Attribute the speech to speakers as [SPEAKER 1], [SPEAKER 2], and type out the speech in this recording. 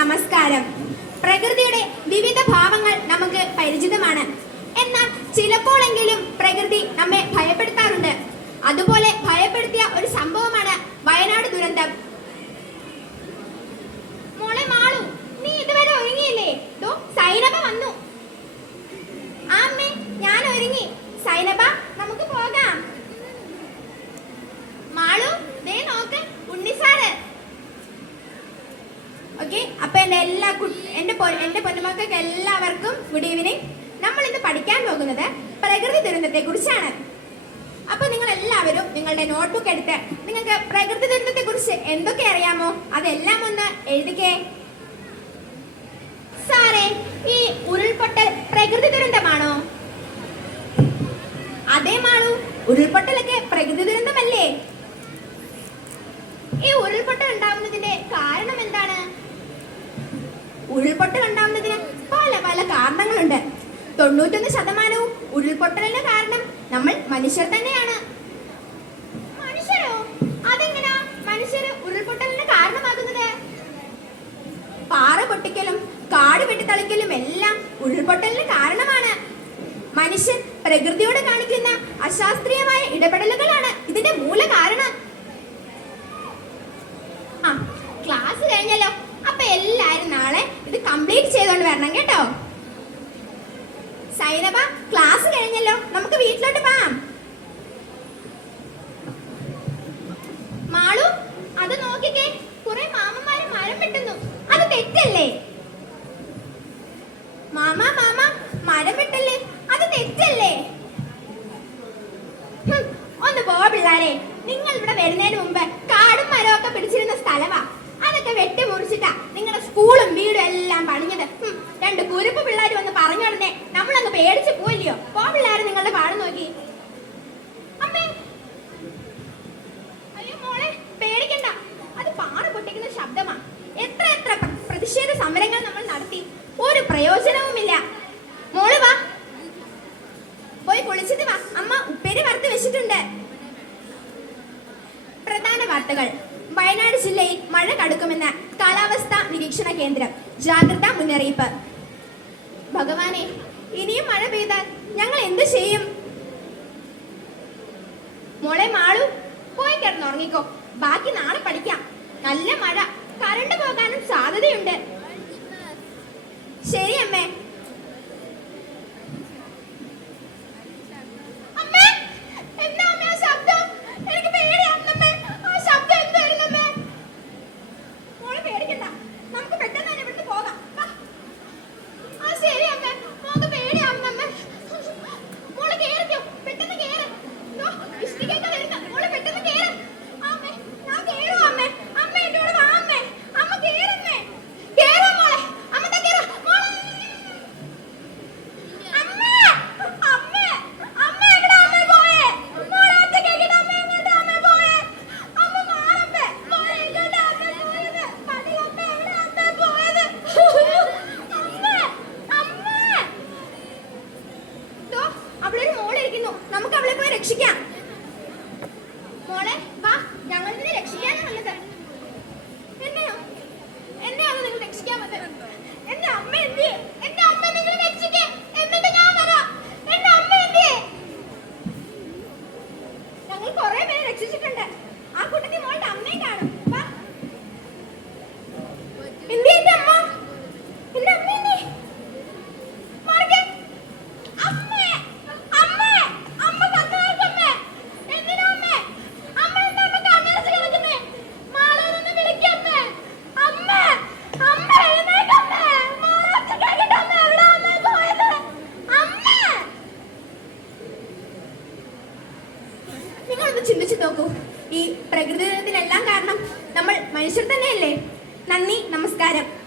[SPEAKER 1] നമസ്കാരം. പ്രകൃതിയുടെ വിവിധ ഭാവങ്ങൾ നമുക്ക് പരിചിതമാണ്. എന്നാൽ ചിലപ്പോഴെങ്കിലും പ്രകൃതി നമ്മെ ഭയപ്പെടുത്താറുണ്ട്. അതുപോലെ ഭയപ്പെടുത്തിയ ഒരു സംഭവമാണ് വയനാട് ദുരന്തം. മോളെ മാളു നീ ഇതുവരെ ഒരുങ്ങിയില്ലേ ദോ സൈനബ വന്നു ആ അമ്മേ ഞാൻ ഒരുങ്ങി സൈനബ നമുക്ക് പോകാം മാളു ദേ നോക്ക് ഉണ്ണിസാറ് എന്റെ എല്ലാ പൊ- എന്റെ പൊന്നുമക്കൾക്ക് എല്ലാവർക്കും ഗുഡ് ഈവനിങ് നമ്മൾ ഇന്ന് പഠിക്കാൻ പോകുന്നത് പ്രകൃതി ദുരന്തത്തെ കുറിച്ചാണ്. അപ്പൊ നിങ്ങൾ എല്ലാവരും നിങ്ങളുടെ നോട്ട്ബുക്ക് എടുത്ത് നിങ്ങൾക്ക് പ്രകൃതി ദുരന്തത്തെ കുറിച്ച് എന്തൊക്കെ അറിയാമോ അതെല്ലാം ഒന്ന് എഴുതിക്കേ സാറേ ഈ ഉരുൾപൊട്ടൽ പ്രകൃതി ദുരന്തമാണോ? അതേ മാളു ഉരുൾപൊട്ടലൊക്കെ പ്രകൃതി ദുരന്തമല്ലേ? ഈ ഉരുൾപൊട്ടൽ ഉണ്ടാവുന്നതിന്റെ കാരണം എന്താണ്? ഉരുൾപൊട്ടൽ ഉണ്ടാവുന്നതിന് പല പല കാരണങ്ങളുണ്ട്. തൊണ്ണൂറ്റൊന്ന് ശതമാനവും ഉരുൾപൊട്ടലിന്റെ കാരണം നമ്മൾ മനുഷ്യർ തന്നെയാണ്. മനുഷ്യരോ? അതെങ്ങനാ മനുഷ്യര് ഉരുൾപൊട്ടലിന് കാരണമാകുന്നത്? പാറ പൊട്ടിക്കലും കാട് വെട്ടിത്തളിക്കലും എല്ലാം ഉരുൾപൊട്ടലിന് കാരണമാണ്. മനുഷ്യൻ പ്രകൃതിയോട് കാണിക്കുന്ന അശാസ്ത്രീയമായ ഇടപെടലുകളാണ് ഇതിന്റെ മൂല കാരണം ആ ക്ലാസ് കഴിഞ്ഞല്ലോ അപ്പൊ എല്ലാരും നാളെ ഇത് കംപ്ലീറ്റ് ചെയ്തോണ്ട് വരണം കേട്ടോ സൈനബ ക്ലാസ് കഴിഞ്ഞല്ലോ. നമുക്ക് വീട്ടിലോട്ട് പോവാം മാളു അത് നോക്കിക്കേ. കുറെ മാമന്മാര് മരം വെട്ടുന്നു. അത് തെറ്റല്ലേ? മാമ മാമ മരം വെട്ടല്ലേ? അത് തെറ്റല്ലേ? ഒന്ന് പോ പിള്ളാരെ. നിങ്ങൾ ഇവിടെ വരുന്നതിന് മുമ്പ് കാടും മരവും ഒക്കെ പിടിച്ചിരുന്ന സ്ഥലമാ അതൊക്കെ വെട്ടി മുറിച്ചിട്ടാ നിങ്ങളുടെ സ്കൂളും വീടും എല്ലാം പണിഞ്ഞത്. രണ്ട് കുരുപ്പ് പിള്ളേർ വന്ന് പറഞ്ഞുടനെ നമ്മളങ്ങ് പേടിച്ച് പോയില്ലയോ? പോ നിങ്ങളുടെ പാട് നോക്കി? അയ്യോ മോളെ പേടിക്കണ്ട. അത് ശബ്ദമാ. എത്ര എത്ര സമരങ്ങൾ നമ്മൾ നടത്തി. ഒരു പ്രയോജനവുമില്ല. മോൾ വാ. പോയി കുളിച്ചിട്ട് വാ. അമ്മ ഉപ്പേരി വെച്ചിട്ടുണ്ട്. പ്രധാന വാർത്തകൾ. വയനാട് ജില്ലയിൽ മഴ കടുക്കുമെന്ന് കാലാവസ്ഥാ നിരീക്ഷണ കേന്ദ്രം. ജാഗ്രതാ മുന്നറിയിപ്പ്. ഇനിയും മഴ പെയ്താൽ ഞങ്ങൾ എന്ത് ചെയ്യും? മോളെ മാളു പോയി കിടന്നുറങ്ങിക്കോ ബാക്കി നാളെ പഠിക്കാം. നല്ല മഴ. കറണ്ട് പോകാനും സാധ്യതയുണ്ട്. ശരി അമ്മേ. Chiquinha! നിങ്ങളൊന്ന് ചിന്തിച്ചു നോക്കൂ. ഈ പ്രകൃതി ദുരന്തത്തിനെല്ലാം കാരണം നമ്മൾ മനുഷ്യർ തന്നെയല്ലേ? നന്ദി നമസ്കാരം.